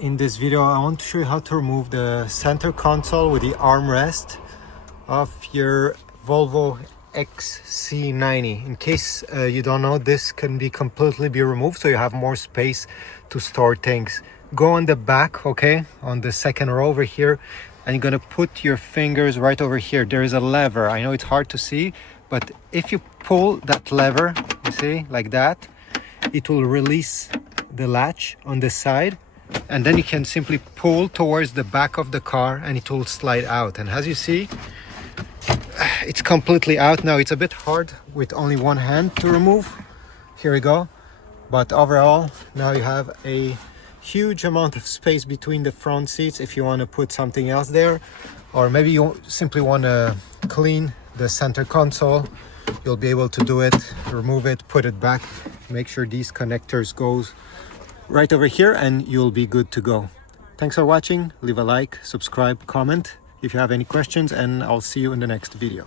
In this video I want to show you how to remove the center console with the armrest of your Volvo XC90. In case you don't know, this can be completely removed so you have more space to store things. Go on the back, okay, on the second row over here, and you're gonna put your fingers right over here. There is a lever. I know it's hard to see, but if you pull that lever, you see, like that, it will release the latch on the side, and then you can simply pull towards the back of the car and it will slide out. And as you see, it's completely out now. It's a bit hard with only one hand to remove. Here we go. But overall, now you have a huge amount of space between the front seats if you want to put something else there, or maybe you simply want to clean the center console. You'll be able to do it, remove it, put it back, make sure these connectors goes right over here, and you'll be good to go. Thanks for watching. Leave a like, subscribe, comment if you have any questions, and I'll see you in the next video.